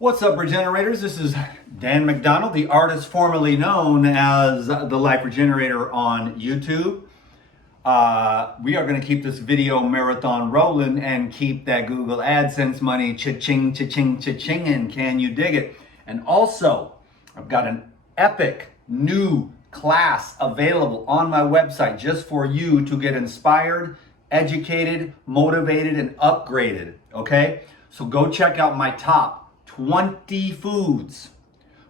What's up, Regenerators? This is Dan McDonald, the artist formerly known as the Life Regenerator on YouTube. We are going to keep this video marathon rolling and keep that Google AdSense money cha-ching, cha-ching, cha-chinging. Can you dig it? And also, I've got an epic new class available on my website just for you to get inspired, educated, motivated, and upgraded. Okay? So go check out my top 20 foods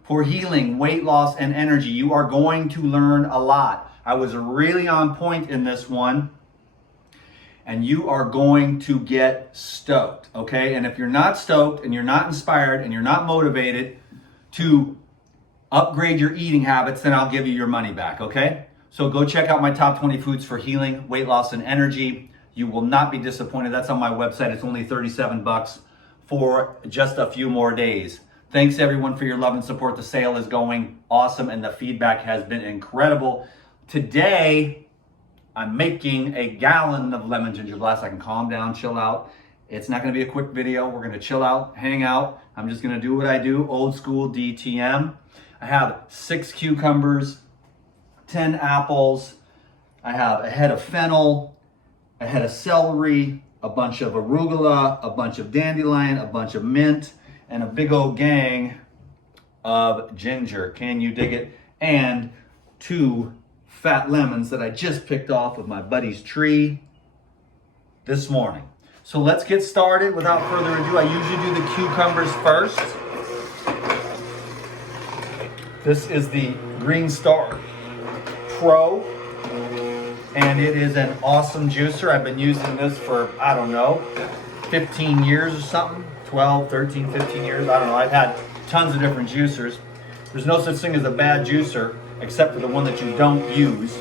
for healing, weight loss, and energy. You are going to learn a lot. I was really on point in this one, and you are going to get stoked, okay? And if you're not stoked, and you're not inspired, and you're not motivated to upgrade your eating habits, then I'll give you your money back, okay? So go check out my top 20 foods for healing, weight loss, and energy. You will not be disappointed. That's on my website. It's only 37 bucks. For just a few more days. Thanks everyone for your love and support. The sale is going awesome and the feedback has been incredible. Today, I'm making a gallon of lemon ginger blast. I can calm down, chill out. It's not gonna be a quick video. We're gonna chill out, hang out. I'm just gonna do what I do, old school DTM. I have 6 cucumbers, 10 apples. I have a head of fennel, a head of celery, a bunch of arugula, a bunch of dandelion, a bunch of mint, and a big old gang of ginger. Can you dig it? And 2 fat lemons that I just picked off of my buddy's tree this morning. So let's get started. Without further ado, I usually do the cucumbers first. This is the Green Star Pro. And it is an awesome juicer. I've been using this for, I don't know, 15 years or something. 12, 13, 15 years. I don't know. I've had tons of different juicers. There's no such thing as a bad juicer, except for the one that you don't use.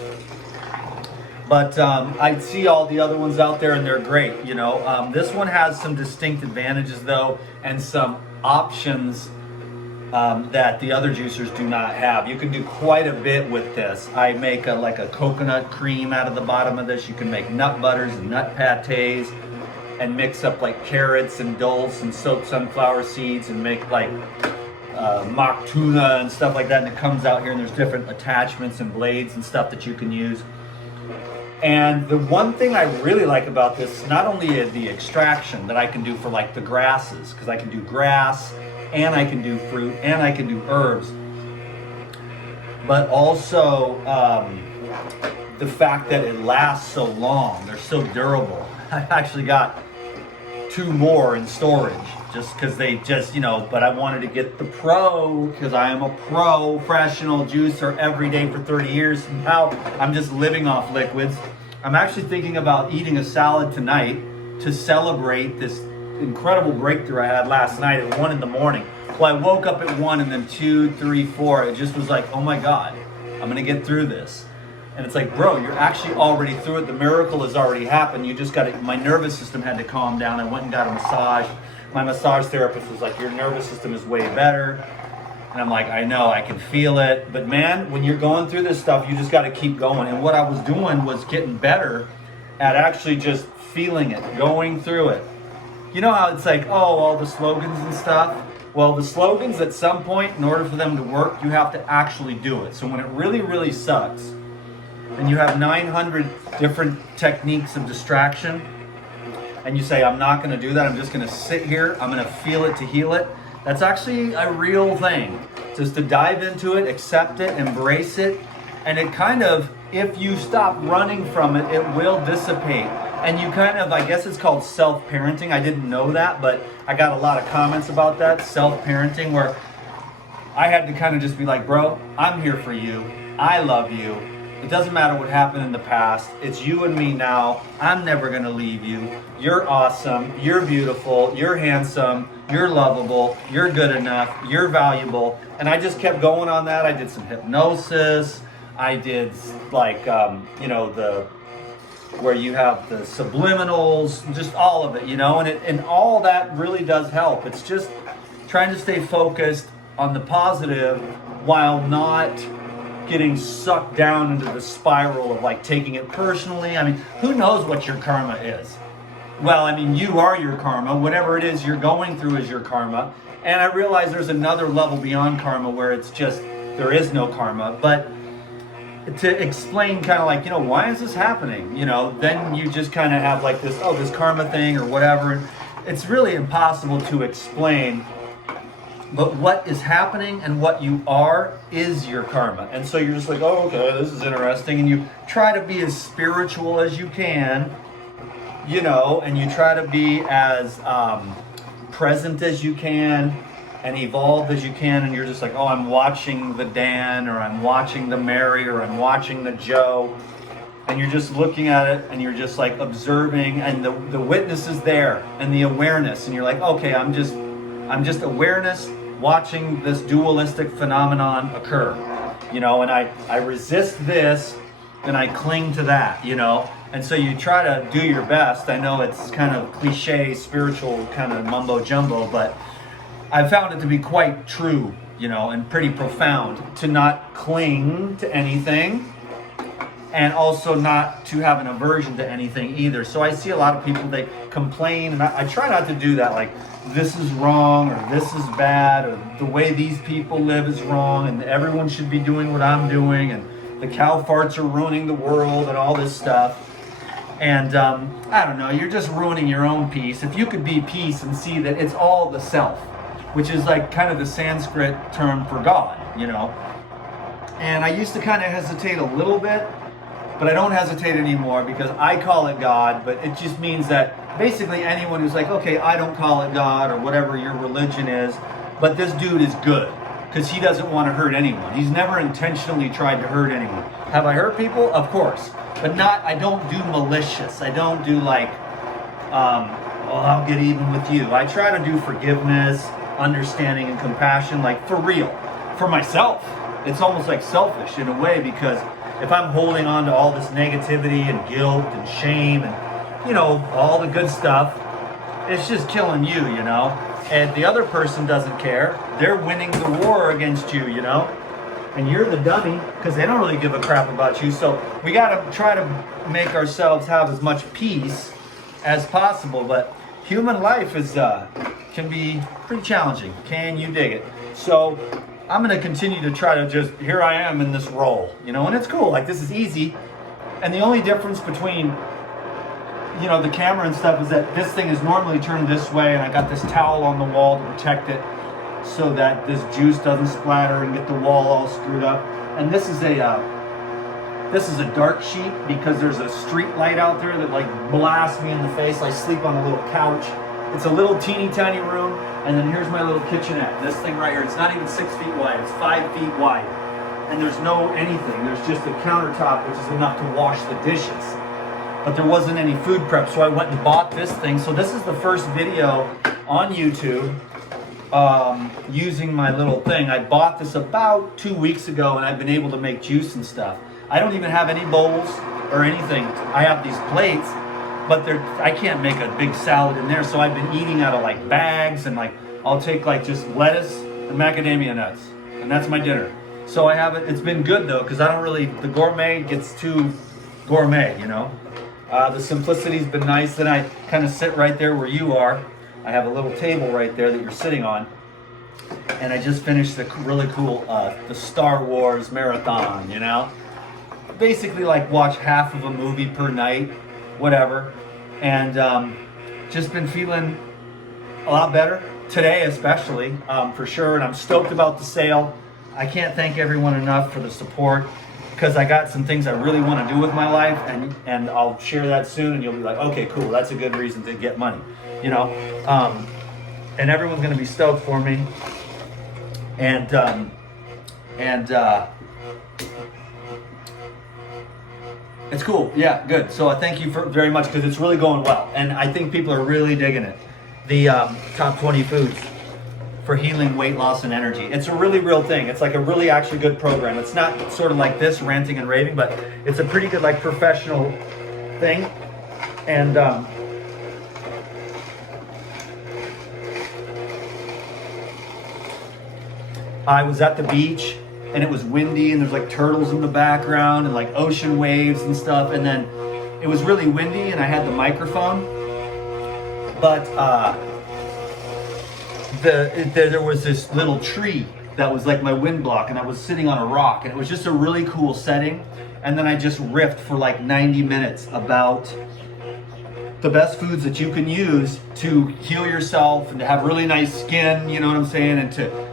But I see all the other ones out there and they're great. You know, this one has some distinct advantages though, and some options that the other juicers do not have. You can do quite a bit with this. I make like a coconut cream out of the bottom of this. You can make nut butters and nut patés and mix up like carrots and dulse and soaked sunflower seeds and make like mock tuna and stuff like that. And it comes out here and there's different attachments and blades and stuff that you can use. And the one thing I really like about this, not only the extraction that I can do for like the grasses, because I can do grass, and I can do fruit, and I can do herbs. But also the fact that it lasts so long, they're so durable. I actually got 2 more in storage just because they just, you know, but I wanted to get the pro because I am a professional juicer every day for 30 years. And now I'm just living off liquids. I'm actually thinking about eating a salad tonight to celebrate this incredible breakthrough I had last night at 1 in the morning. Well, I woke up at 1 and then 2, 3, 4. It just was like, oh my God, I'm gonna get through this. And it's like, bro, you're actually already through it. The miracle has already happened. You just got to, my nervous system had to calm down. I went and got a massage. My massage therapist was like, your nervous system is way better. And I'm like, I know, I can feel it. But man, when you're going through this stuff, you just got to keep going. And what I was doing was getting better at actually just feeling it, going through it. You know how it's like, oh, all the slogans and stuff? Well, the slogans at some point, in order for them to work, you have to actually do it. So when it really, really sucks, and you have 900 different techniques of distraction, and you say, I'm not going to do that, I'm just going to sit here, I'm going to feel it to heal it, that's actually a real thing. Just to dive into it, accept it, embrace it, and it kind of, if you stop running from it, it will dissipate. And you kind of, I guess it's called self-parenting. I didn't know that, but I got a lot of comments about that, self-parenting, where I had to kind of just be like, bro, I'm here for you. I love you. It doesn't matter what happened in the past. It's you and me now. I'm never going to leave you. You're awesome. You're beautiful. You're handsome. You're lovable. You're good enough. You're valuable. And I just kept going on that. I did some hypnosis. I did like, you know, where you have the subliminals, just all of it, you know, and all that really does help. It's just trying to stay focused on the positive while not getting sucked down into the spiral of like taking it personally. I mean, who knows what your karma is? well, I mean, you are your karma. Whatever it is you're going through is your karma. And I realize there's another level beyond karma where it's just, there is no karma. But to explain kind of like, you know, why is this happening? You know, then you just kind of have like this, oh, this karma thing or whatever. And it's really impossible to explain. But what is happening and what you are is your karma. And so you're just like, oh, okay, this is interesting. And you try to be as spiritual as you can, you know, and you try to be as present as you can and evolved as you can. And you're just like, oh, I'm watching the Dan, or I'm watching the Mary, or I'm watching the Joe. And you're just looking at it and you're just like observing, and the witness is there and the awareness. And you're like, okay, I'm just awareness watching this dualistic phenomenon occur, you know, and I resist this and I cling to that, you know. And so you try to do your best. I know it's kind of cliche, spiritual kind of mumbo jumbo, but I found it to be quite true, you know, and pretty profound to not cling to anything, and also not to have an aversion to anything either. So I see a lot of people, they complain, and I try not to do that, like, this is wrong, or this is bad, or the way these people live is wrong, and everyone should be doing what I'm doing, and the cow farts are ruining the world, and all this stuff. And I don't know, you're just ruining your own peace. If you could be peace and see that it's all the self, which is like kind of the Sanskrit term for God, you know. And I used to kind of hesitate a little bit, but I don't hesitate anymore, because I call it God, but it just means that basically anyone who's like, okay, I don't call it God, or whatever your religion is, but this dude is good because he doesn't want to hurt anyone. He's never intentionally tried to hurt anyone. Have I hurt people? Of course, but not, I don't do malicious. I don't do like, well, I'll get even with you. I try to do forgiveness, understanding, and compassion, like for real, for myself. It's almost like selfish in a way, because if I'm holding on to all this negativity and guilt and shame and, you know, all the good stuff, it's just killing you, you know. And the other person doesn't care. They're winning the war against you, you know. And you're the dummy, because they don't really give a crap about you. So we got to try to make ourselves have as much peace as possible. But human life is can be pretty challenging. Can you dig it? So I'm going to continue to try to just, here I am in this role, you know, and it's cool. Like, this is easy. And the only difference between, you know, the camera and stuff is that this thing is normally turned this way, and I got this towel on the wall to protect it so that this juice doesn't splatter and get the wall all screwed up. And this is a dark sheet because there's a street light out there that like blasts me in the face. I sleep on a little couch. It's a little teeny tiny room, and then here's my little kitchenette. This thing right here, it's not even 6 feet wide, it's 5 feet wide. And there's no anything, there's just a countertop, which is enough to wash the dishes. But there wasn't any food prep, so I went and bought this thing. So this is the first video on YouTube using my little thing. I bought this about 2 weeks ago, and I've been able to make juice and stuff. I don't even have any bowls or anything. I have these plates, but I can't make a big salad in there, so I've been eating out of like bags, and like I'll take like just lettuce and macadamia nuts, and that's my dinner. So I have it. It's been good though, because I don't really, the gourmet gets too gourmet, you know. The simplicity's been nice. Then I kind of sit right there where you are. I have a little table right there that you're sitting on, and I just finished the really cool the Star Wars marathon, you know. Basically like watch half of a movie per night, whatever, and just been feeling a lot better today, especially for sure. And I'm stoked about the sale. I can't thank everyone enough for the support, because I got some things I really want to do with my life, and I'll share that soon, and you'll be like, okay, cool, that's a good reason to get money, you know. And everyone's going to be stoked for me, and it's cool. Yeah, good. So I thank you very much, because it's really going well, and I think people are really digging it. The top 20 foods for healing, weight loss, and energy. It's a really real thing. It's like a really actually good program. It's not sort of like this ranting and raving, but it's a pretty good like professional thing. And I was at the beach, and it was windy, and there's like turtles in the background and like ocean waves and stuff. And then it was really windy, and I had the microphone, But there was this little tree that was like my wind block, and I was sitting on a rock, and it was just a really cool setting. And then I just riffed for like 90 minutes about the best foods that you can use to heal yourself and to have really nice skin, you know what I'm saying, and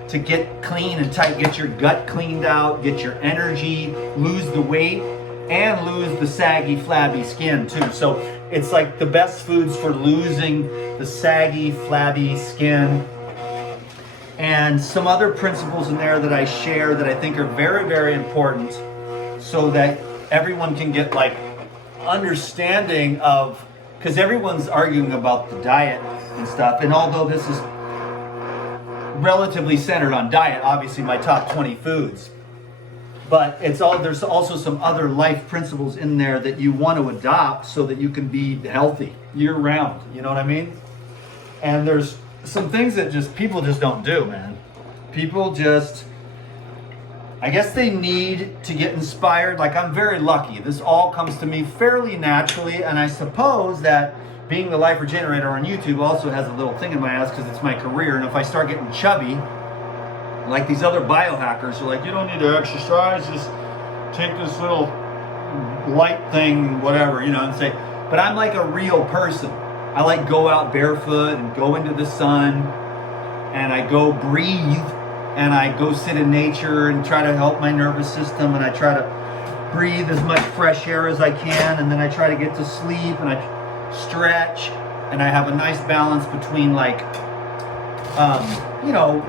to get clean and tight, get your gut cleaned out, get your energy, lose the weight, and lose the saggy, flabby skin too. So it's like the best foods for losing the saggy, flabby skin. And some other principles in there that I share that I think are very, very important, so that everyone can get like understanding of, because everyone's arguing about the diet and stuff. And although this is relatively centered on diet, obviously my top 20 foods, but there's also some other life principles in there that you want to adopt so that you can be healthy year round. You know what I mean? And there's some things that people just don't do, man. People just, I guess they need to get inspired. Like, I'm very lucky. This all comes to me fairly naturally, and I suppose that being the life regenerator on YouTube also has a little thing in my ass because it's my career. And if I start getting chubby, like these other biohackers are like, you don't need to exercise, just take this little light thing, whatever, you know, and say, but I'm like a real person. I like go out barefoot and go into the sun, and I go breathe, and I go sit in nature and try to help my nervous system, and I try to breathe as much fresh air as I can, and then I try to get to sleep, and I stretch, and I have a nice balance between like, you know,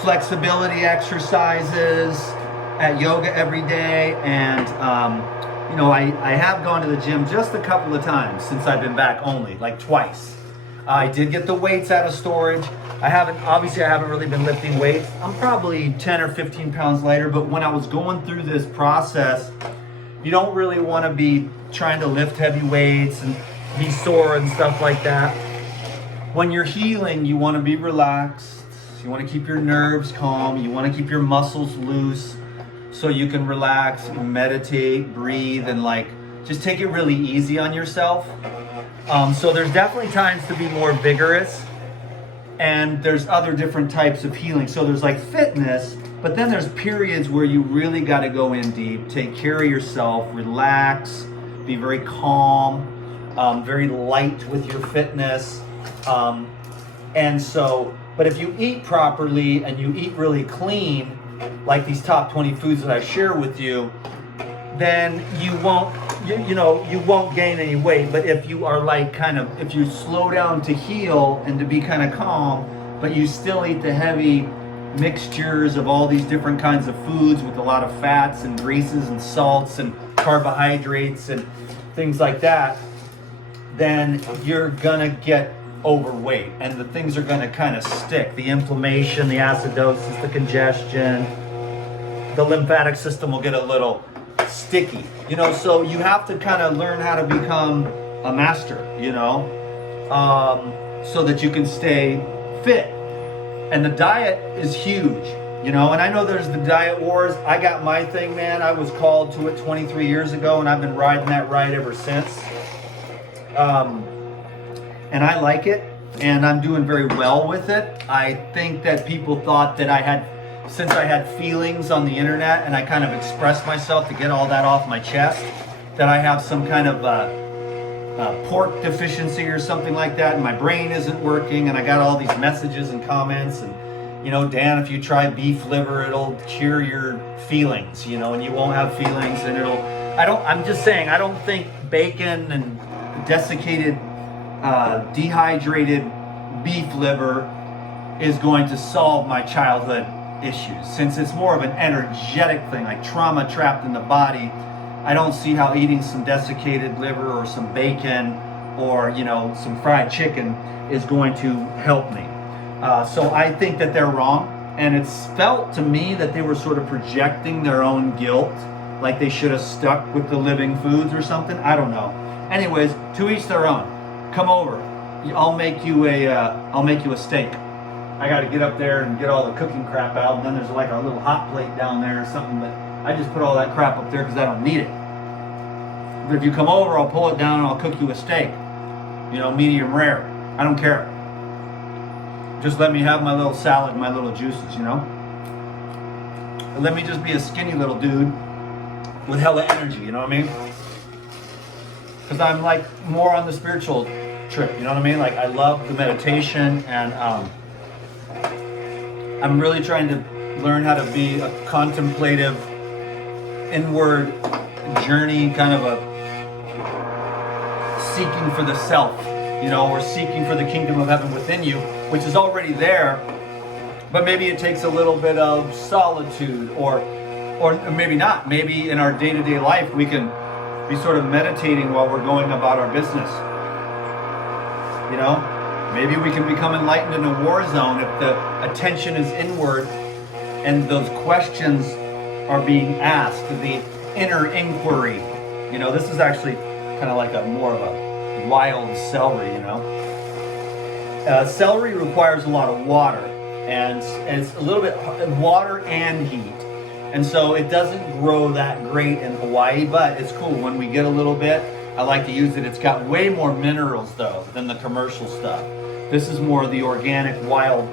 flexibility exercises at yoga every day, and you know, I have gone to the gym just a couple of times since I've been back, only like twice. I did get the weights out of storage. I haven't really been lifting weights. I'm probably 10 or 15 pounds lighter, but when I was going through this process, you don't really want to be trying to lift heavy weights and be sore and stuff like that. When you're healing, you want to be relaxed. You want to keep your nerves calm. You want to keep your muscles loose so you can relax, meditate, breathe, and like just take it really easy on yourself. So there's definitely times to be more vigorous, and there's other different types of healing. So there's like fitness, but then there's periods where you really got to go in deep, take care of yourself, relax, be very calm, very light with your fitness. And so, but if you eat properly and you eat really clean, like these top 20 foods that I share with you, then you won't, you won't gain any weight. But if you are like if you slow down to heal and to be kind of calm, but you still eat the heavy mixtures of all these different kinds of foods with a lot of fats and greases and salts and carbohydrates and things like that, then you're gonna get overweight, and the things are going to kind of stick. The inflammation, the acidosis, the congestion, the lymphatic system will get a little sticky, so you have to kind of learn how to become a master, so that you can stay fit. And the diet is huge, and I know there's the diet wars. I got my thing, man. I was called to it 23 years ago, and I've been riding that ride ever since. And I like it, and I'm doing very well with it. I think that people thought that since I had feelings on the internet and I kind of expressed myself to get all that off my chest, that I have some kind of pork deficiency or something like that, and my brain isn't working, and I got all these messages and comments, and Dan, if you try beef liver, it'll cure your feelings, and you won't have feelings, and I'm just saying, I don't think bacon and desiccated dehydrated beef liver is going to solve my childhood issues. Since it's more of an energetic thing, like trauma trapped in the body, I don't see how eating some desiccated liver or some bacon or some fried chicken is going to help me. So I think that they're wrong, and it's felt to me that they were sort of projecting their own guilt, like they should have stuck with the living foods or something. I don't know. Anyways, to each their own. Come over. I'll make you a steak. I got to get up there and get all the cooking crap out, and then there's like a little hot plate down there or something, but I just put all that crap up there because I don't need it. But if you come over, I'll pull it down and I'll cook you a steak. you know, medium rare. I don't care. Just let me have my little salad, my little juices, you know? Let me just be a skinny little dude with hella energy, you know what I mean? Because I'm like more on the spiritual trip, you know what I mean? Like I love the meditation, and I'm really trying to learn how to be a contemplative, inward journey, kind of a seeking for the self, you know, or seeking for the kingdom of heaven within you, which is already there, but maybe it takes a little bit of solitude, or maybe not. Maybe in our day-to-day life we can be sort of meditating while we're going about our business. You know, maybe we can become enlightened in a war zone if the attention is inward and those questions are being asked, the inner inquiry. You know, this is actually kind of like a more of a wild celery, you know. Celery requires a lot of water, and it's a little bit water and heat. And so it doesn't grow that great in Hawaii, but it's cool. When we get a little bit, I like to use it. It's got way more minerals though than the commercial stuff. This is more the organic wild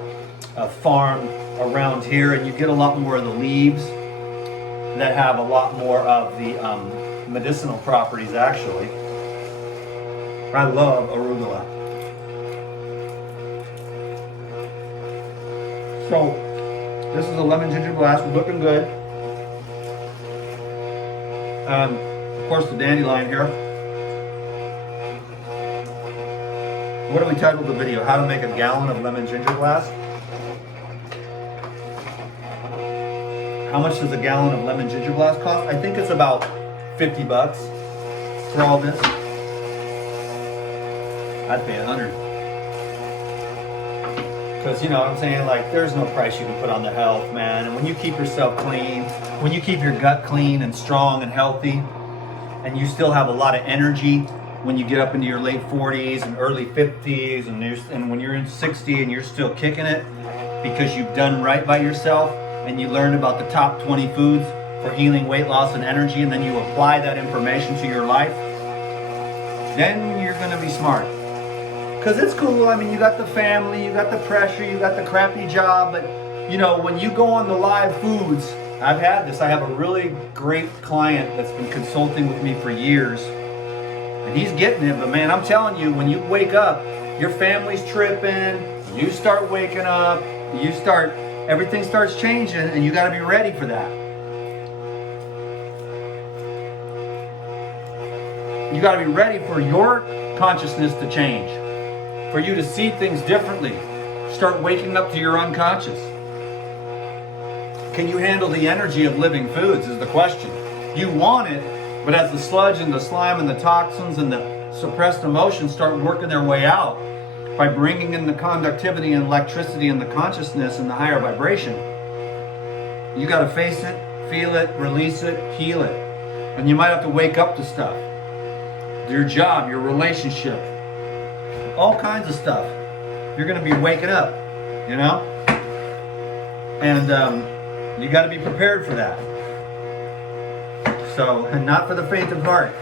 farm around here, and you get a lot more of the leaves that have a lot more of the medicinal properties actually. I love arugula. So this is a lemon ginger glass, looking good. Of course, the dandelion here. What do we title the video? How to make a gallon of lemon ginger glass? How much does a gallon of lemon ginger glass cost? I think it's about 50 bucks for all this. I'd pay 100. Because, you know what I'm saying? Like, there's no price you can put on the health, man. And when you keep yourself clean, when you keep your gut clean and strong and healthy, and you still have a lot of energy when you get up into your late 40s and early 50s, and when you're in 60 and you're still kicking it because you've done right by yourself and you learned about the top 20 foods for healing, weight loss, and energy, and then you apply that information to your life, then you're going to be smart. Because it's cool. I mean, you got the family, you got the pressure, you got the crappy job, but you know, when you go on the live foods, I've had this. I have a really great client that's been consulting with me for years, and he's getting it. But man, I'm telling you, when you wake up, your family's tripping, you start waking up, everything starts changing, and you got to be ready for that. You got to be ready for your consciousness to change, for you to see things differently. Start waking up to your unconscious. Can you handle the energy of living foods is the question. You want it, but as the sludge and the slime and the toxins and the suppressed emotions start working their way out by bringing in the conductivity and electricity and the consciousness and the higher vibration, you got to face it, feel it, release it, heal it. And you might have to wake up to stuff. Your job, your relationship, all kinds of stuff. You're going to be waking up, you know? And you got to be prepared for that. So, and not for the faint of heart.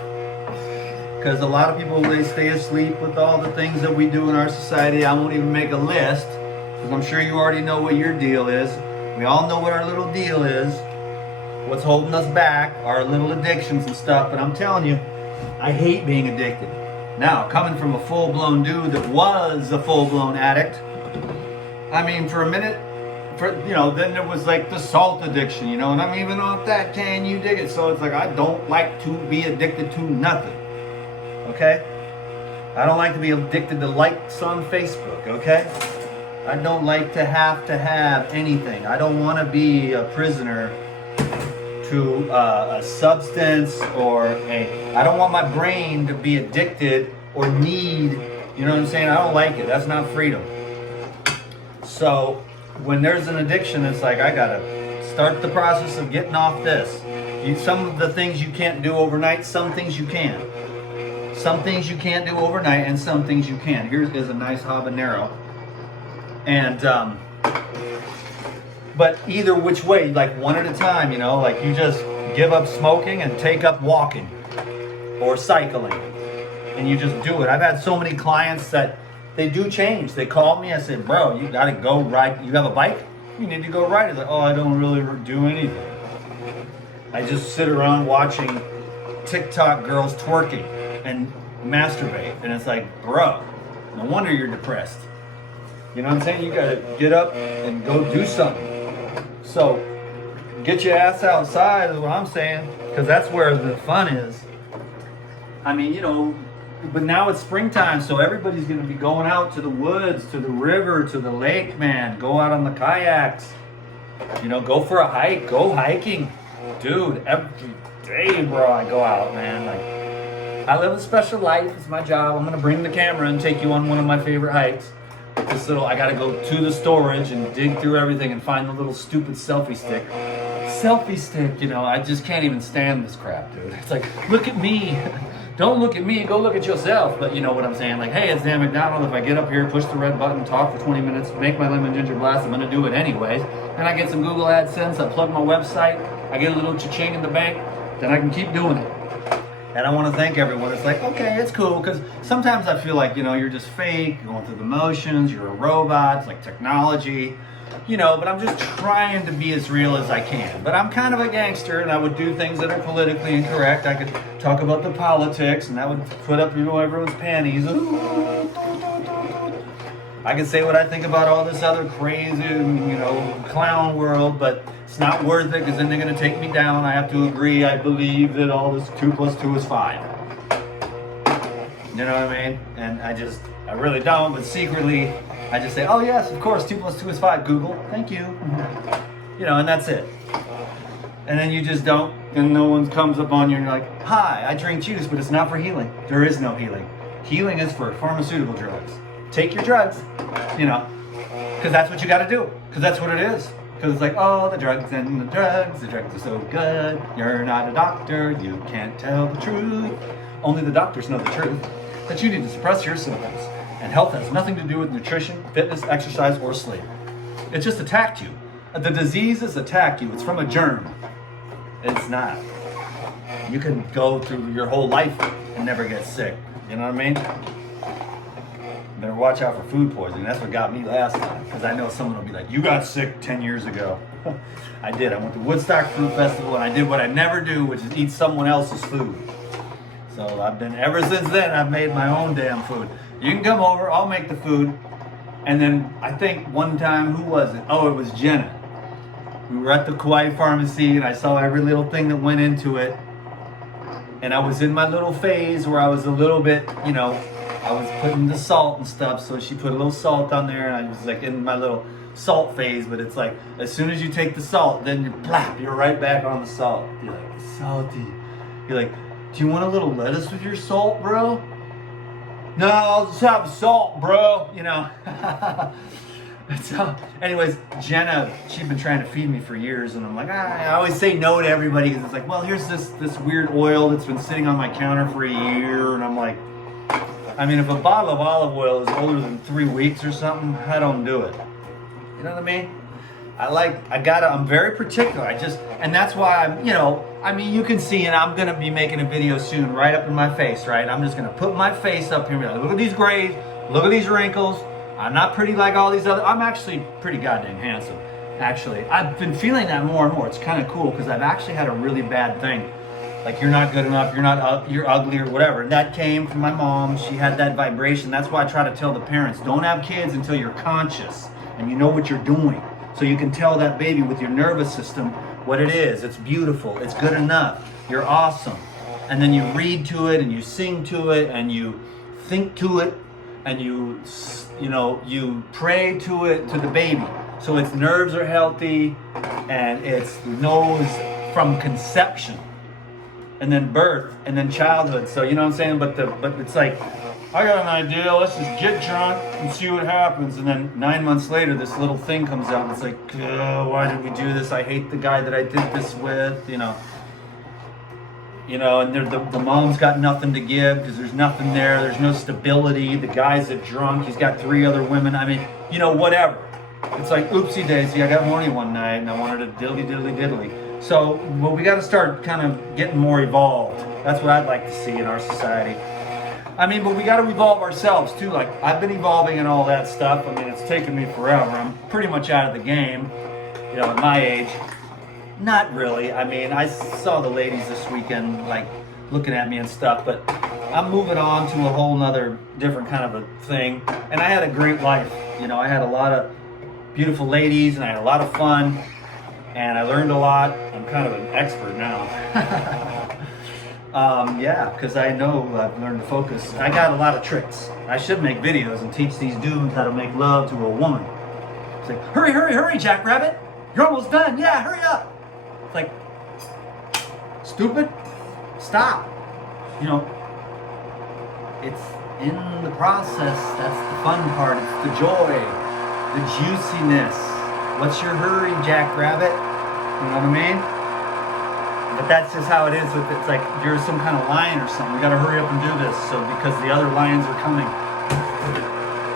Because a lot of people, they stay asleep with all the things that we do in our society. I won't even make a list, because I'm sure you already know what your deal is. We all know what our little deal is. What's holding us back, our little addictions and stuff. But I'm telling you, I hate being addicted. Now, coming from a full-blown dude that was a full-blown addict, I mean, for a minute, then there was like the salt addiction, you know, and I'm even off that, can you dig it? So it's like, I don't like to be addicted to nothing, okay? I don't like to be addicted to likes on Facebook, okay? I don't like to have anything. I don't want to be a prisoner to a substance I don't want my brain to be addicted or need, you know what I'm saying? I don't like it. That's not freedom. So when there's an addiction, it's like, I gotta start the process of getting off this. Some of the things you can't do overnight, some things you can. Some things you can't do overnight, and some things you can. Here's a nice habanero. And, but either which way, like one at a time, you know, like you just give up smoking and take up walking or cycling. and you just do it. I've had so many clients that they do change. They call me, I say, bro, you gotta go ride. You have a bike? You need to go ride. It's like, oh, I don't really do anything. I just sit around watching TikTok girls twerking and masturbate. And it's like, bro, no wonder you're depressed. You know what I'm saying? You gotta get up and go do something. So, get your ass outside is what I'm saying, because that's where the fun is. I mean, you know, but now it's springtime, so everybody's gonna be going out to the woods, to the river, to the lake, man. Go out on the kayaks. You know, go for a hike, go hiking. Dude, every day, bro, I go out, man. Like, I live a special life, it's my job. I'm gonna bring the camera and take you on one of my favorite hikes. This little, I gotta go to the storage and dig through everything and find the little stupid selfie stick. Selfie stick, you know, I just can't even stand this crap, dude. It's like, look at me. Don't look at me, go look at yourself. But you know what I'm saying? Like, hey, it's Dan McDonald. If I get up here, push the red button, talk for 20 minutes, make my lemon ginger blast, I'm gonna do it anyways. And I get some Google AdSense, I plug my website, I get a little cha-ching in the bank, then I can keep doing it. And I want to thank everyone. It's like, okay, it's cool, because sometimes I feel like, you know, you're just fake, going through the motions, you're a robot, it's like technology, you know, but I'm just trying to be as real as I can. But I'm kind of a gangster, and I would do things that are politically incorrect. I could talk about the politics, and that would put up, you know, everyone's panties. I can say what I think about all this other crazy, you know, clown world, but it's not worth it, because then they're going to take me down. I have to agree. I believe that all this 2 + 2 is 5. You know what I mean? And I really don't, but secretly, I just say, oh yes, of course, 2 + 2 is 5, Google, thank you. You know, and that's it. And then you just don't, and no one comes up on you and you're like, hi, I drink juice, but it's not for healing. There is no healing. Healing is for pharmaceutical drugs. Take your drugs, you know, because that's what you got to do, because that's what it is. Because it's like, oh, the drugs are so good. You're not a doctor, you can't tell the truth. Only the doctors know the truth, that you need to suppress your symptoms. And health has nothing to do with nutrition, fitness, exercise, or sleep. It just attacked you. The diseases attack you. It's from a germ. It's not. You can go through your whole life and never get sick. You know what I mean? Better watch out for food poisoning. That's what got me last time. Because I know someone will be like, you got sick 10 years ago. I did. I went to Woodstock Food Festival and I did what I never do, which is eat someone else's food. So I've been, ever since then, I've made my own damn food. You can come over, I'll make the food. And then I think one time, who was it? Oh, it was Jenna. We were at the Kauai Pharmacy and I saw every little thing that went into it. And I was in my little phase where I was a little bit, you know, I was putting the salt and stuff, so she put a little salt on there, and I was like in my little salt phase, but it's like, as soon as you take the salt, then you're right back on the salt. You're like, salty. You're like, do you want a little lettuce with your salt, bro? No, I'll just have salt, bro, you know. So, anyways, Jenna, she's been trying to feed me for years, and I'm like, I always say no to everybody, because it's like, well, here's this weird oil that's been sitting on my counter for a year, and I'm like, I mean, if a bottle of olive oil is older than 3 weeks or something, I don't do it. You know what I mean? I'm very particular. And that's why I'm, you know, I mean, you can see, and I'm going to be making a video soon right up in my face, right? I'm just going to put my face up here and be like, look at these grays, look at these wrinkles. I'm not pretty like all these other, I'm actually pretty goddamn handsome. Actually, I've been feeling that more and more. It's kind of cool, because I've actually had a really bad thing. Like, you're not good enough, you're ugly or whatever. And that came from my mom. She had that vibration. That's why I try to tell the parents, don't have kids until you're conscious and you know what you're doing. So you can tell that baby with your nervous system what it is. It's beautiful, it's good enough, you're awesome. And then you read to it and you sing to it and you think to it and you pray to it, to the baby. So its nerves are healthy and it knows from conception. And then birth, and then childhood. So you know what I'm saying? But it's like, I got an idea, let's just get drunk and see what happens. And then 9 months later, this little thing comes out and it's like, why did we do this? I hate the guy that I did this with, you know. And the mom's got nothing to give because there's nothing there. There's no stability. The guy's a drunk. He's got 3 other women. I mean, you know, whatever. It's like, oopsie daisy, I got horny one night and I wanted a diddly. So, well, we got to start kind of getting more evolved. That's what I'd like to see in our society. I mean, but we got to evolve ourselves too. Like, I've been evolving and all that stuff. I mean, it's taken me forever. I'm pretty much out of the game, you know, at my age. Not really. I mean, I saw the ladies this weekend, like, looking at me and stuff, but I'm moving on to a whole nother different kind of a thing. And I had a great life. You know, I had a lot of beautiful ladies and I had a lot of fun and I learned a lot. I'm kind of an expert now. Yeah, because I know I've learned to focus. I got a lot of tricks. I should make videos and teach these dudes how to make love to a woman. It's like, hurry, hurry, hurry, Jackrabbit. You're almost done. Yeah, hurry up. It's like, stupid, stop. You know, it's in the process. That's the fun part. It's the joy, the juiciness. What's your hurry, Jackrabbit? You know what I mean? But that's just how it is. It's like you're some kind of lion or something. We got to hurry up and do this. So because the other lions are coming,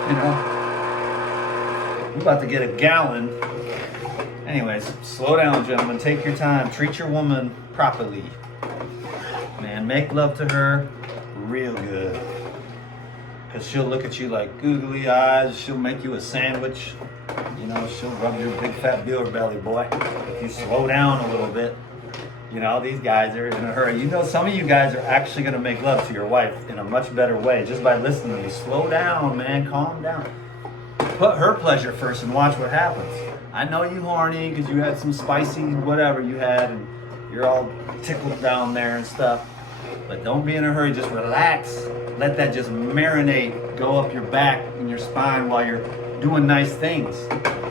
you know. I'm about to get a gallon. Anyways, slow down, gentlemen. Take your time. Treat your woman properly. Man, make love to her real good. Because she'll look at you like googly eyes. She'll make you a sandwich. You know, she'll rub your big fat beer belly, boy. If you slow down a little bit. You know, these guys are in a hurry. You know, some of you guys are actually going to make love to your wife in a much better way just by listening to me. Slow down, man. Calm down. Put her pleasure first and watch what happens. I know you horny because you had some spicy whatever you had and you're all tickled down there and stuff. But don't be in a hurry. Just relax. Let that just marinate, go up your back and your spine while you're doing nice things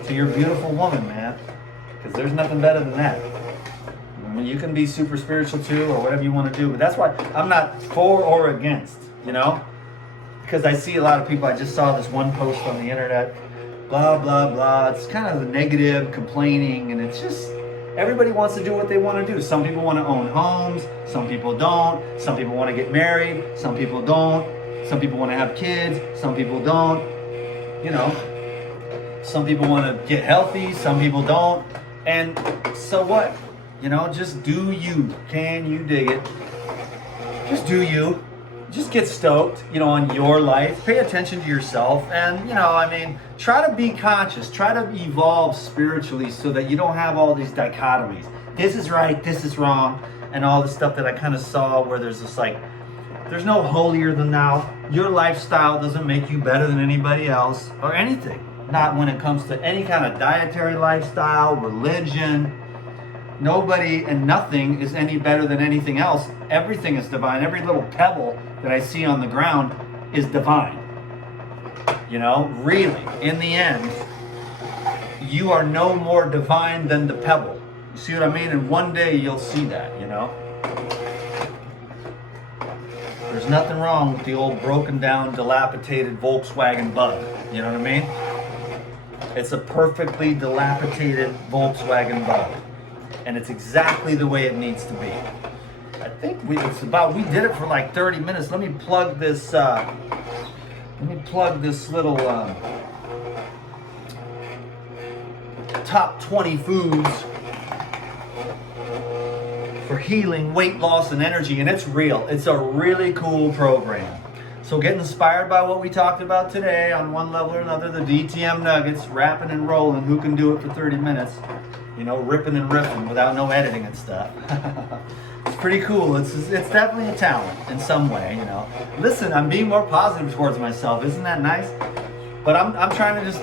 to your beautiful woman, man. Because there's nothing better than that. I mean, you can be super spiritual too or whatever you want to do. But that's why I'm not for or against, you know. Because I see a lot of people. I just saw this one post on the internet. Blah, blah, blah. It's kind of negative, complaining. And it's just... everybody wants to do what they want to do. Some people want to own homes. Some people don't. Some people want to get married. Some people don't. Some people want to have kids. Some people don't. You know, some people want to get healthy. Some people don't. And so what? You know, just do you. Can you dig it? Just do you. Just get stoked, you know, on your life. Pay attention to yourself. And, you know, I mean, try to be conscious. Try to evolve spiritually so that you don't have all these dichotomies. This is right, this is wrong, and all the stuff that I kind of saw where there's this like, there's no holier than thou. Your lifestyle doesn't make you better than anybody else or anything. Not when it comes to any kind of dietary lifestyle, religion. Nobody and nothing is any better than anything else. Everything is divine. Every little pebble that I see on the ground is divine. You know, really, in the end, you are no more divine than the pebble. You see what I mean? And one day you'll see that, you know. There's nothing wrong with the old broken down, dilapidated Volkswagen Bug. You know what I mean? It's a perfectly dilapidated Volkswagen Bug. And it's exactly the way it needs to be. I think we did it for like 30 minutes. Let me plug this little top 20 foods for healing, weight loss, and energy. And it's real. It's a really cool program. So get inspired by what we talked about today on one level or another. The DTM nuggets, rapping and rolling. Who can do it for 30 minutes? You know, ripping and riffing without no editing and stuff. It's pretty cool. It's definitely a talent in some way, you know. Listen, I'm being more positive towards myself. Isn't that nice? But I'm trying to just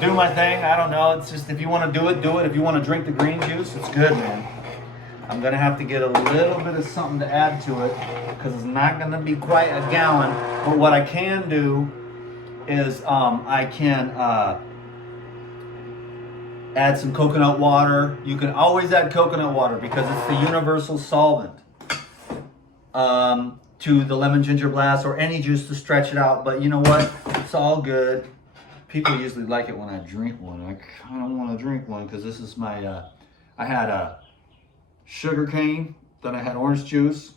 do my thing. I don't know. It's just if you want to do it, do it. If you want to drink the green juice, it's good, man. I'm going to have to get a little bit of something to add to it because it's not going to be quite a gallon. But what I can do is I can add some coconut water. You can always add coconut water because it's the universal solvent to the lemon ginger blast or any juice to stretch it out. But you know what? It's all good. People usually like it when I drink one. I kind of want to drink one because this is my, I had a sugar cane, then I had orange juice,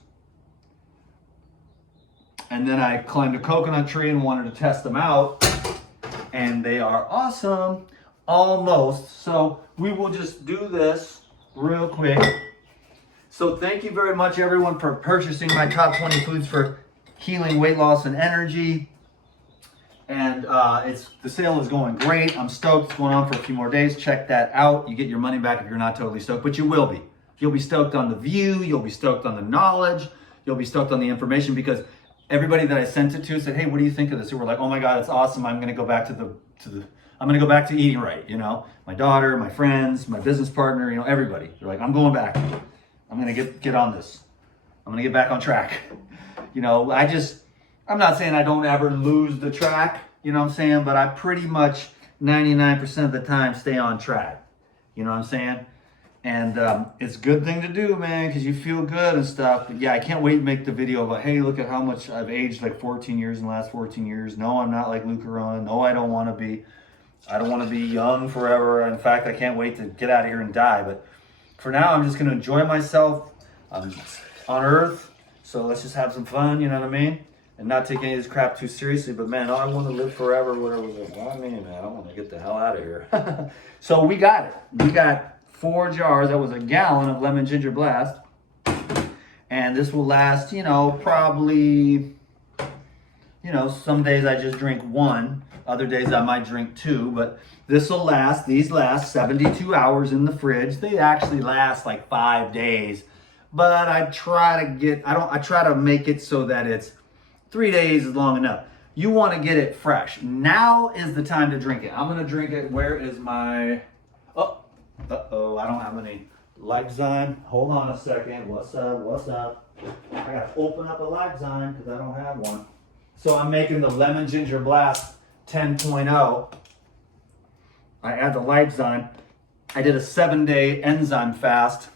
and then I climbed a coconut tree and wanted to test them out, and they are awesome. Almost. So we will just do this real quick. So thank you very much everyone for purchasing my top 20 foods for healing weight loss and energy. And the sale is going great. I'm stoked. It's going on for a few more days. Check that out. You get your money back if you're not totally stoked, but you will be. You'll be stoked on the view. You'll be stoked on the knowledge. You'll be stoked on the information, because everybody that I sent it to said, "Hey, what do you think of this?" They were like, "Oh my God, it's awesome. I'm going to go back to I'm going to go back to eating right." You know, my daughter, my friends, my business partner, you know, everybody. They're like, "I'm going back. I'm going to get on this. I'm going to get back on track." You know, I'm not saying I don't ever lose the track, you know what I'm saying? But I pretty much 99% of the time stay on track. You know what I'm saying? And it's a good thing to do, man, because you feel good and stuff. But yeah, I can't wait to make the video about, hey, look at how much I've aged, like 14 years in the last 14 years. No, I'm not like Luke Corona. No, I don't want to be. I don't want to be young forever. In fact, I can't wait to get out of here and die. But for now, I'm just going to enjoy myself. I'm on Earth, so let's just have some fun, you know what I mean? And not take any of this crap too seriously. But man, I want to live forever, whatever. Well, I mean, man, I want to get the hell out of here. So we got it. We got 4 jars. That was a gallon of lemon ginger blast. And this will last, you know, probably, you know, some days I just drink 1. Other days I might drink 2. But this will last, these last 72 hours in the fridge. They actually last like 5 days. But I try to make it so that it's 3 days is long enough. You want to get it fresh. Now is the time to drink it. I'm going to drink it. Where is my... Uh-oh, I don't have any Lifezime. Hold on a second. What's up? I got to open up a Lifezime because I don't have one. So I'm making the Lemon Ginger Blast 10.0. I add the Lifezime. I did a 7-day enzyme fast.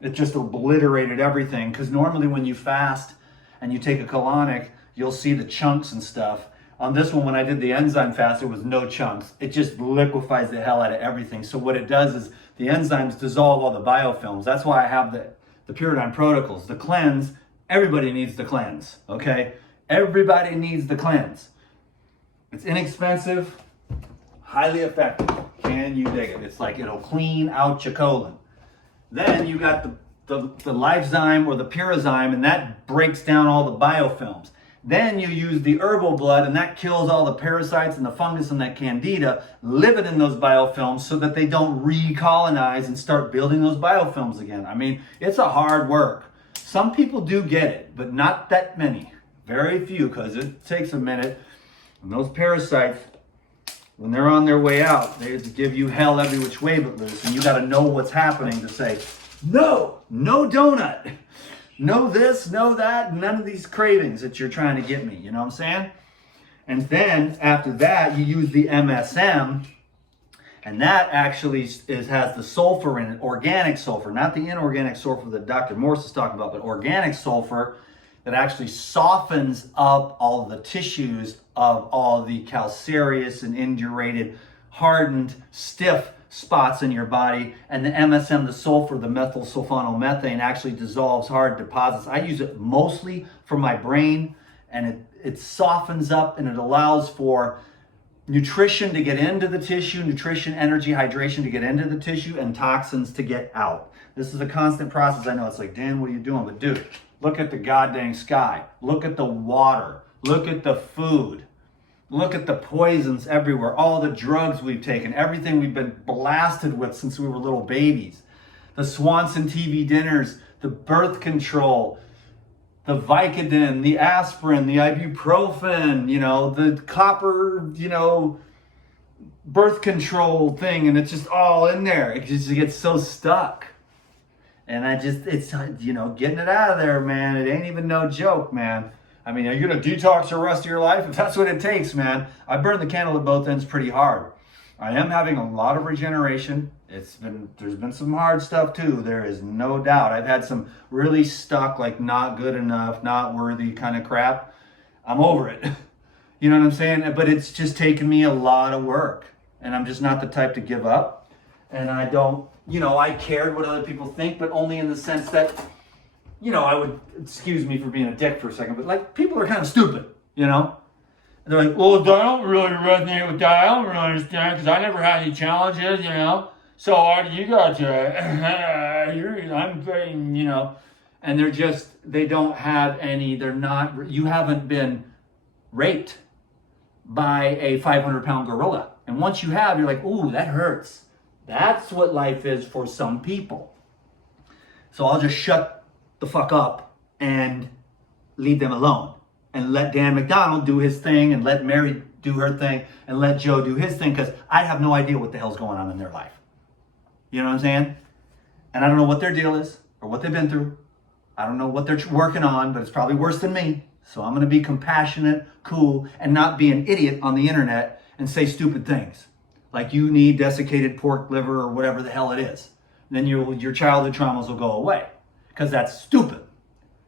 It just obliterated everything, because normally when you fast and you take a colonic, you'll see the chunks and stuff. On this one, when I did the enzyme fast, there was no chunks. It just liquefies the hell out of everything. So what it does is the enzymes dissolve all the biofilms. That's why I have the Pyridine protocols. The cleanse, everybody needs the cleanse, okay? Everybody needs the cleanse. It's inexpensive, highly effective. Can you dig it? It's like it'll clean out your colon. Then you got the Lifezime or the Pyrazyme, and that breaks down all the biofilms. Then you use the herbal blood, and that kills all the parasites and the fungus and that candida living in those biofilms so that they don't recolonize and start building those biofilms again. I mean, it's a hard work. Some people do get it, but not that many. Very few, because it takes a minute. And those parasites, when they're on their way out, they give you hell every which way but loose. And you got to know what's happening to say, no donut. No this, no that, none of these cravings that you're trying to get me. You know what I'm saying? And then after that, you use the MSM. And that actually has the sulfur in it, organic sulfur, not the inorganic sulfur that Dr. Morse is talking about, but organic sulfur that actually softens up all of the tissues of all the calcareous and indurated, hardened, stiff spots in your body. And the MSM, the sulfur, the methylsulfonylmethane, actually dissolves hard deposits. I use it mostly for my brain, and it softens up, and it allows for nutrition to get into the tissue, nutrition, energy, hydration to get into the tissue, and toxins to get out. This is a constant process. I know it's like, Dan, what are you doing? But dude, look at the goddamn sky. Look at the water. Look at the food. Look at the poisons everywhere, all the drugs we've taken, everything we've been blasted with since we were little babies. The Swanson TV dinners, the birth control, the Vicodin, the aspirin, the ibuprofen, you know, the copper, you know, birth control thing, and it's just all in there. It just gets so stuck. And it's, you know, getting it out of there, man. It ain't even no joke, man. I mean, are you going to detox the rest of your life? If that's what it takes, man. I burn the candle at both ends pretty hard. I am having a lot of regeneration. There's been some hard stuff too. There is no doubt. I've had some really stuck, like not good enough, not worthy kind of crap. I'm over it. You know what I'm saying? But it's just taken me a lot of work. And I'm just not the type to give up. And I don't, you know, I cared what other people think, but only in the sense that, you know, I would, excuse me for being a dick for a second, but like people are kind of stupid, you know? And they're like, well, I don't really resonate with that. I don't really understand because I never had any challenges, you know? So why do you got to it? I'm very, you know. and they don't have any, you haven't been raped by a 500-pound gorilla. And once you have, you're like, ooh, that hurts. That's what life is for some people. So I'll just shut the fuck up and leave them alone. And let Dan McDonald do his thing, and let Mary do her thing, and let Joe do his thing, because I have no idea what the hell's going on in their life. You know what I'm saying? And I don't know what their deal is, or what they've been through. I don't know what they're working on, but it's probably worse than me. So I'm going to be compassionate, cool, and not be an idiot on the internet and say stupid things. Like, you need desiccated pork liver or whatever the hell it is. Then your childhood traumas will go away. Because that's stupid.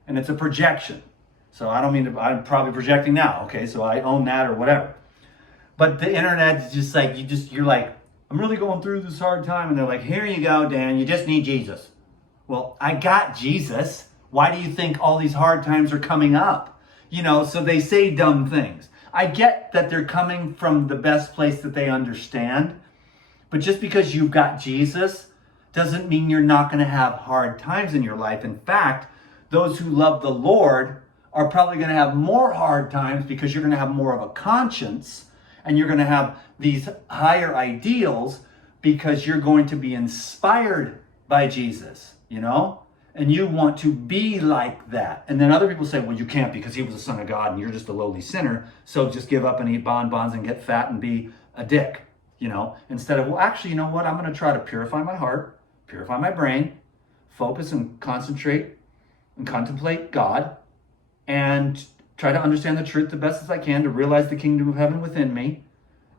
And it's a projection. So I don't mean to, I'm probably projecting now, okay? So I own that or whatever. But the internet is just like, you're like, I'm really going through this hard time. And they're like, here you go, Dan, you just need Jesus. Well, I got Jesus. Why do you think all these hard times are coming up? You know, so they say dumb things. I get that they're coming from the best place that they understand. But just because you've got Jesus doesn't mean you're not going to have hard times in your life. In fact, those who love the Lord are probably going to have more hard times, because you're going to have more of a conscience, and you're going to have these higher ideals, because you're going to be inspired by Jesus, you know? And you want to be like that. And then other people say, well, you can't, because he was the Son of God and you're just a lowly sinner. So just give up and eat bonbons and get fat and be a dick, you know? Instead of, well, actually, you know what? I'm going to try to purify my heart, purify my brain, focus and concentrate and contemplate God, and try to understand the truth the best as I can, to realize the kingdom of heaven within me.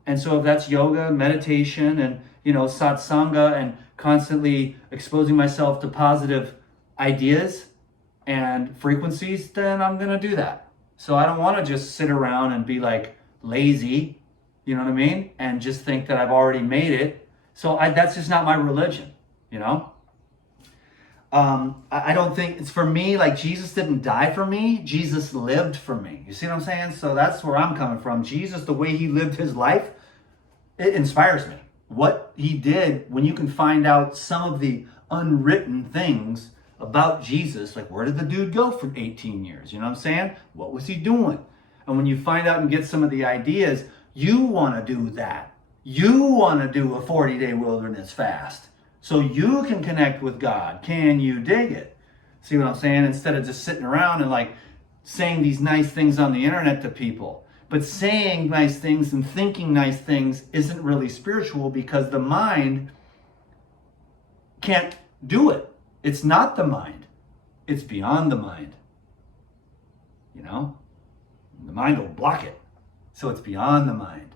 And so if that's yoga, meditation, and, you know, satsanga, and constantly exposing myself to positive ideas and frequencies, then I'm going to do that. So I don't want to just sit around and be like lazy, you know what I mean? And just think that I've already made it. So that's just not my religion, you know? I don't think it's for me. Like, Jesus didn't die for me. Jesus lived for me. You see what I'm saying? So that's where I'm coming from. Jesus, the way he lived his life, it inspires me. What he did, when you can find out some of the unwritten things about Jesus, like, where did the dude go for 18 years? You know what I'm saying? What was he doing? And when you find out and get some of the ideas, you want to do that. You want to do a 40-day wilderness fast, so you can connect with God. Can you dig it? See what I'm saying? Instead of just sitting around and like saying these nice things on the internet to people. But saying nice things and thinking nice things isn't really spiritual, because the mind can't do it. It's not the mind. It's beyond the mind. You know? The mind will block it. So it's beyond the mind.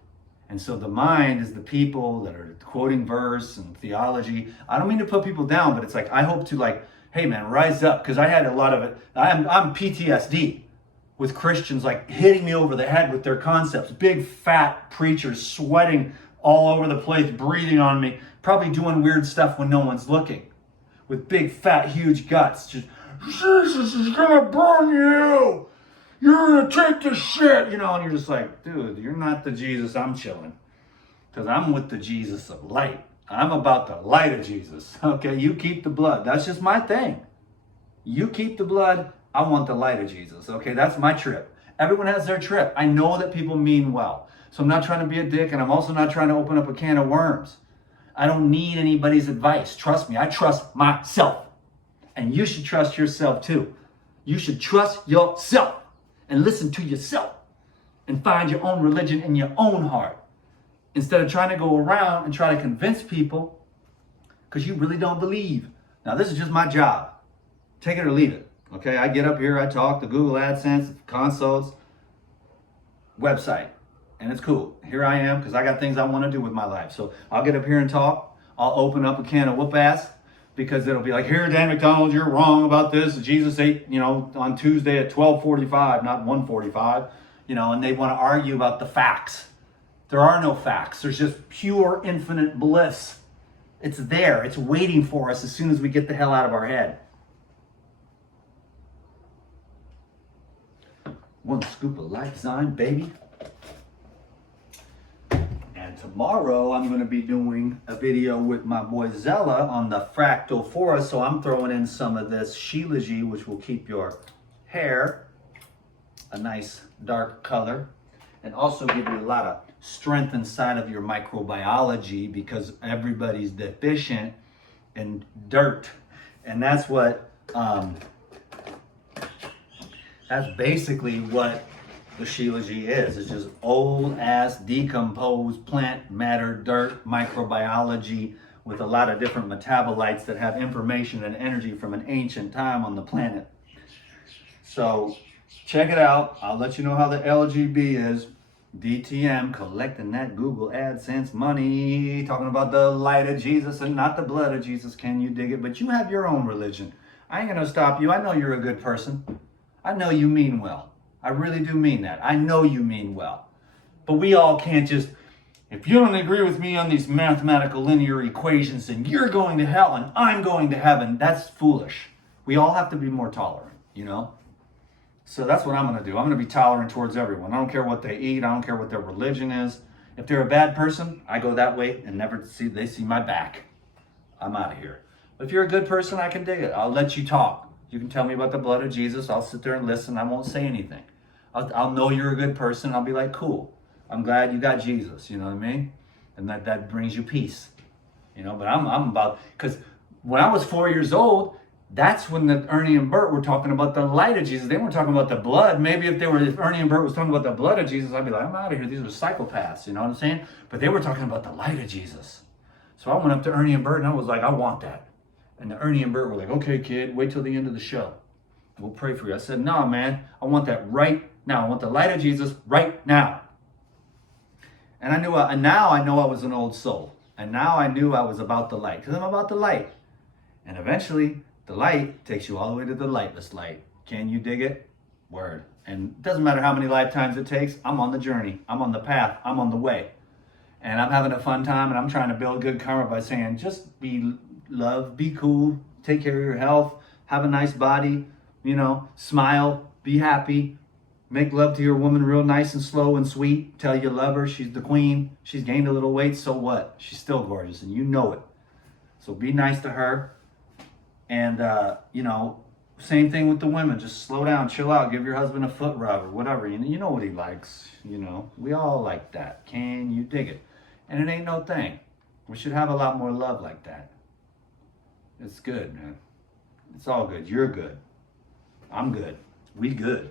And so the mind is the people that are quoting verse and theology. I don't mean to put people down, but it's like, I hope to, like, hey man, rise up. Because I had a lot of it. I'm PTSD with Christians like hitting me over the head with their concepts. Big fat preachers sweating all over the place, breathing on me, probably doing weird stuff when no one's looking. With big fat huge guts. Just, Jesus is gonna burn you. You're gonna take the shit, you know, and you're just like, dude, you're not the Jesus I'm chilling. Because I'm with the Jesus of light. I'm about the light of Jesus. Okay, you keep the blood. That's just my thing. You keep the blood. I want the light of Jesus. Okay, that's my trip. Everyone has their trip. I know that people mean well. So I'm not trying to be a dick, and I'm also not trying to open up a can of worms. I don't need anybody's advice. Trust me, I trust myself. And you should trust yourself too. You should trust yourself. And listen to yourself and find your own religion in your own heart, instead of trying to go around and try to convince people because you really don't believe. Now, this is just my job. Take it or leave it. Okay, I get up here, I talk, the Google AdSense, consults, website, and it's cool. Here I am, because I got things I want to do with my life. So I'll get up here and talk. I'll open up a can of whoop ass, because it'll be like, here, Dan McDonald, you're wrong about this. Jesus ate, you know, on Tuesday at 12:45, not 1:45, you know, and they want to argue about the facts. There are no facts. There's just pure infinite bliss. It's there. It's waiting for us as soon as we get the hell out of our head. One scoop of life, Zion, baby. And tomorrow I'm going to be doing a video with my boy Zella on the fractal forest. So I'm throwing in some of this Shilajit, which will keep your hair a nice dark color and also give you a lot of strength inside of your microbiology, because everybody's deficient in dirt. And that's what, that's basically what the Shilajit is. It's just old ass decomposed plant matter, dirt, microbiology with a lot of different metabolites that have information and energy from an ancient time on the planet. So check it out. I'll let you know how the LGB is. DTM, collecting that Google AdSense money, talking about the light of Jesus and not the blood of Jesus. Can you dig it? But you have your own religion. I ain't gonna stop you. I know you're a good person. I know you mean well. I really do mean that. I know you mean well. But we all can't just, if you don't agree with me on these mathematical linear equations, then you're going to hell and I'm going to heaven. That's foolish. We all have to be more tolerant, you know? So that's what I'm going to do. I'm going to be tolerant towards everyone. I don't care what they eat. I don't care what their religion is. If they're a bad person, I go that way and never they see my back. I'm out of here. But if you're a good person, I can dig it. I'll let you talk. You can tell me about the blood of Jesus. I'll sit there and listen. I won't say anything. I'll know you're a good person. I'll be like, cool. I'm glad you got Jesus. You know what I mean? And that brings you peace. You know, but I'm about, because when I was 4 years old, that's when the Ernie and Bert were talking about the light of Jesus. They weren't talking about the blood. Maybe if Ernie and Bert was talking about the blood of Jesus, I'd be like, I'm out of here. These are psychopaths. You know what I'm saying? But they were talking about the light of Jesus. So I went up to Ernie and Bert and I was like, I want that. And the Ernie and Bert were like, okay, kid, wait till the end of the show. We'll pray for you. I said, no, man, I want that right now. I want the light of Jesus right now. And I knew, and now I know I was an old soul. And now I knew I was about the light, because I'm about the light. And eventually, the light takes you all the way to the lightless light. Can you dig it? Word. And it doesn't matter how many lifetimes it takes. I'm on the journey. I'm on the path. I'm on the way. And I'm having a fun time, and I'm trying to build good karma by saying, just be love, be cool, take care of your health, have a nice body, you know, smile, be happy, make love to your woman real nice and slow and sweet. Tell you love her. She's the queen. She's gained a little weight. So what? She's still gorgeous, and you know it. So be nice to her. And, you know, same thing with the women. Just slow down, chill out, give your husband a foot rub or whatever. You know what he likes. You know, we all like that. Can you dig it? And it ain't no thing. We should have a lot more love like that. It's good, man. It's all good. You're good. I'm good. We good.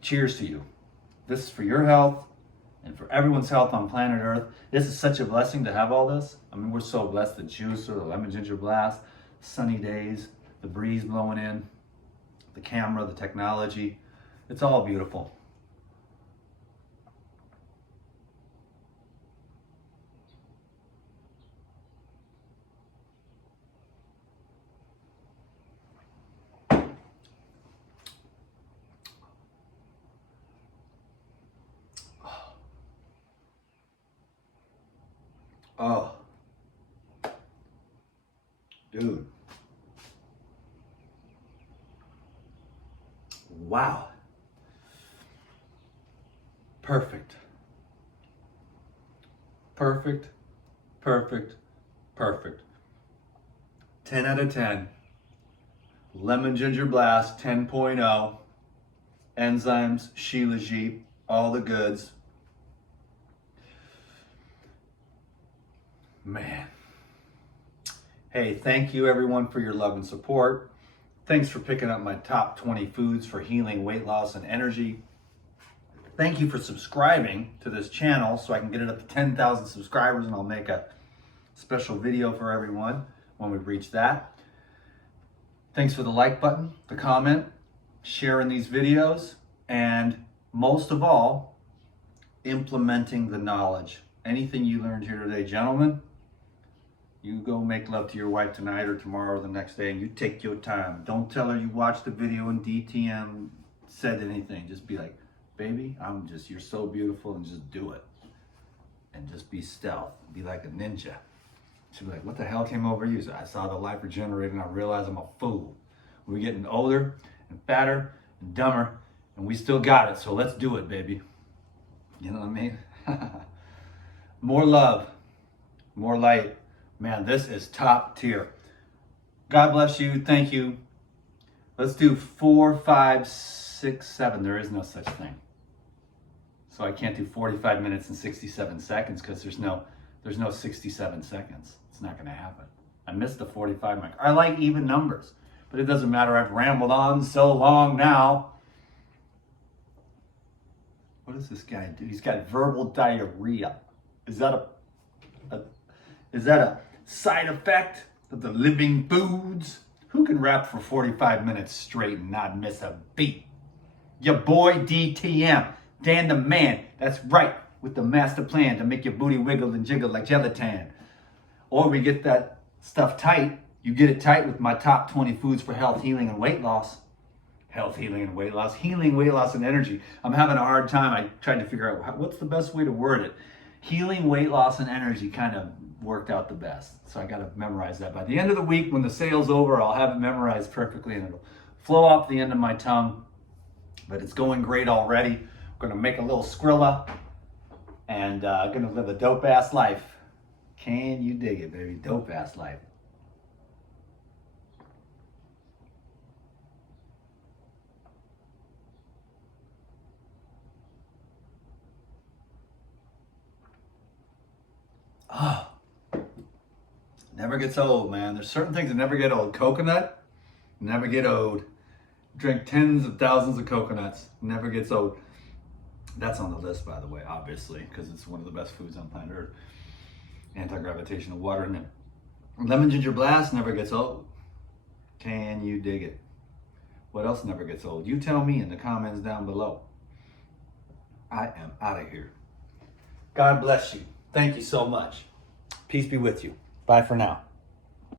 Cheers to you. This is for your health and for everyone's health on planet Earth. This is such a blessing to have all this. I mean, we're so blessed. The juicer, the lemon ginger blast, sunny days, the breeze blowing in, the camera, the technology. It's all beautiful. Oh, dude. Wow. Perfect. Perfect. Perfect. Perfect. 10 out of 10. Lemon Ginger Blast 10.0. Enzymes, Shilajit, all the goods. Man. Hey, thank you everyone for your love and support. Thanks for picking up my top 20 foods for healing, weight loss, and energy. Thank you for subscribing to this channel so I can get it up to 10,000 subscribers, and I'll make a special video for everyone when we reach that. Thanks for the like button, the comment, sharing these videos, and most of all, implementing the knowledge. Anything you learned here today, gentlemen, you go make love to your wife tonight or tomorrow or the next day, and you take your time. Don't tell her you watched the video and DTM said anything. Just be like, baby, you're so beautiful, and just do it. And just be stealth. Be like a ninja. She'll be like, what the hell came over you? So I saw the light regenerate and I realized I'm a fool. We're getting older and fatter and dumber, and we still got it. So let's do it, baby. You know what I mean? More love, more light. Man, this is top tier. God bless you. Thank you. Let's do 4, 5, 6, 7. There is no such thing. So I can't do 45 minutes and 67 seconds because there's no 67 seconds. It's not going to happen. I missed the 45 mark. I like even numbers, but it doesn't matter. I've rambled on so long now. What does this guy do? He's got verbal diarrhea. Is that a side effect of the living foods? Who can rap for 45 minutes straight and not miss a beat? Your boy DTM, Dan the Man. That's right, with the master plan to make your booty wiggle and jiggle like gelatin. Or we get that stuff tight. You get it tight with my top 20 foods for health, healing, and weight loss. Health, healing, and weight loss. Healing, weight loss, and energy. I'm having a hard time. I tried to figure out what's the best way to word it. Healing, weight loss, and energy kind of worked out the best. So I got to memorize that. By the end of the week, when the sale's over, I'll have it memorized perfectly and it'll flow off the end of my tongue. But it's going great already. I'm going to make a little Skrilla and going to live a dope-ass life. Can you dig it, baby? Dope-ass life. Oh, never gets old, man. There's certain things that never get old. Coconut, never get old. Drink tens of thousands of coconuts, never gets old. That's on the list, by the way, obviously, because it's one of the best foods on planet Earth. Anti-gravitational water in it. Lemon ginger blast never gets old. Can you dig it? What else never gets old? You tell me in the comments down below. I am out of here. God bless you. Thank you so much. Peace be with you. Bye for now.